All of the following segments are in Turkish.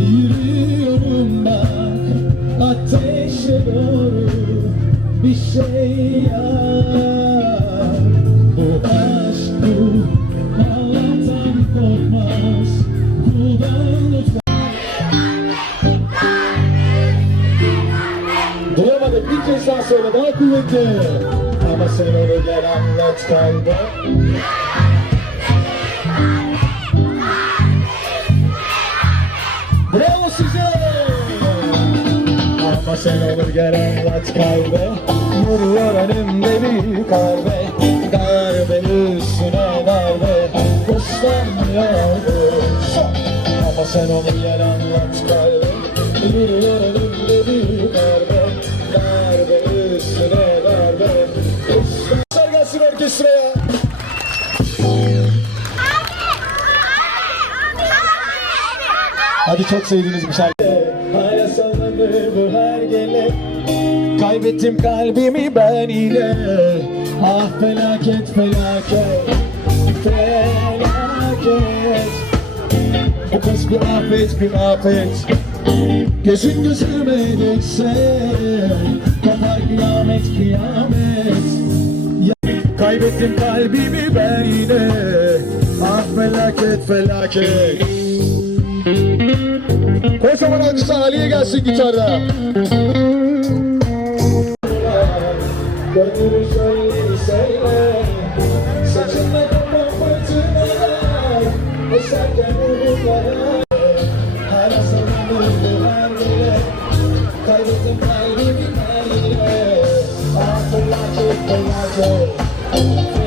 Yürüyorum ben ateşe doğru bir şey yap. Bu aşk bu Allah'tan korkmaz Kuldan lütfen. Duyamadım bir daha kuvvetli. Ama sen onu gel anlat kalba sen olur gel anlat kalbe. Vuruyor önümde bir karbe Darbe üstüne darbe. Uslanmıyor Ama sen olur gel anlat kalbe. Vuruyor önümde bir karbe Darbe üstüne darbe. Uslan gelsin orkestraya. Hadi çok sevdiğiniz bir şarkı. Bu her gele. Kaybettim kalbimi ben yine. Ah felaket felaket. Felaket. Bu kız bir afet bir afet. Gözün gözüme geçse. Kopar kıyamet kıyamet. Ya- Kaybettim kalbimi ben yine. Ah felaket felaket. Kocaman alkışlar Ali'ye gelsin gitarda. Felaket felaket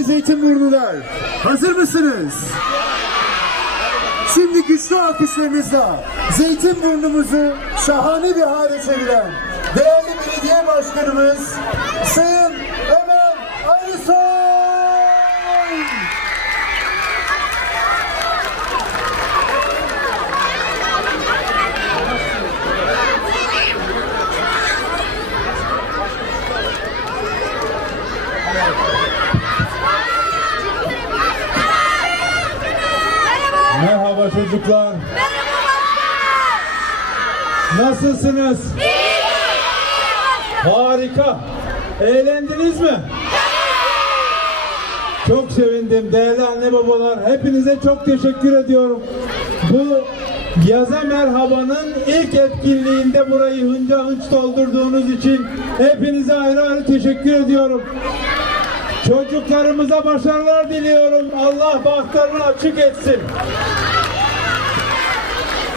Değerli Zeytinburnular, hazır mısınız? Şimdi güçlü alkışlarınızla Zeytinburnumuzu şahane bir hale çeviren değerli belediye başkanımız Sayın Merhaba çocuklar. Nasılsınız? Harika. Eğlendiniz mi? Çok sevindim değerli anne babalar. Hepinize çok teşekkür ediyorum. Bu Yaza Merhaba'nın ilk etkinliğinde burayı hınca hınç doldurduğunuz için hepinize ayrı ayrı teşekkür ediyorum. Çocuklarımıza başarılar diliyorum. Allah bahtlarını açık etsin.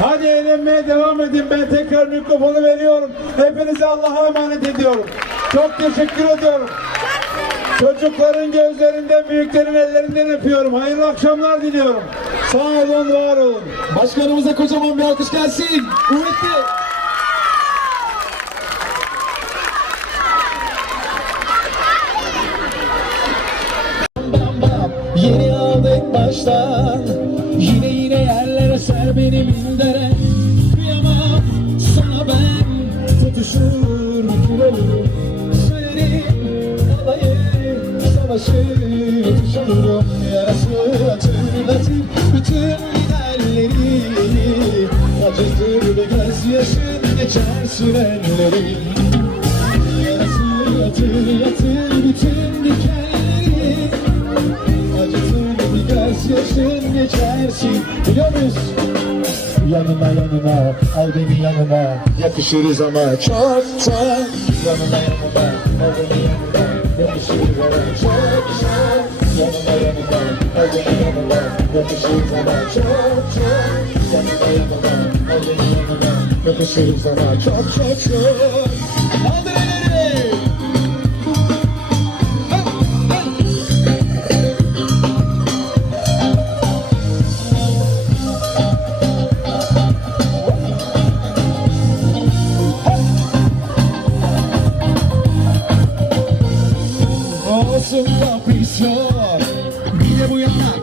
Hadi eğlenmeye devam edin. Ben tekrar mikrofonu veriyorum. Hepinize Allah'a emanet ediyorum. Çok teşekkür ediyorum. Çocukların gözlerinden, büyüklerin ellerinden öpüyorum. Hayırlı akşamlar diliyorum. Sağ olun, var olun. Başkanımıza kocaman bir alkış gelsin. Kuvvetli. Geçer sürenleri Yarası hatırlatır bütün dikenleri Acıtır bir gözyaşın geçersin. Biliyor muyuz? Yanıma yanıma al beni yanıma. Yakışırız ama çok çok. Yanıma yanıma al beni yanıma. Yakışırız ama çok çok. Yanıma yanıma al beni yanıma. Yakışırız Yakışırız ama çok çok çok Kaldır elleri Olsun kaprisyon Bir de bu yana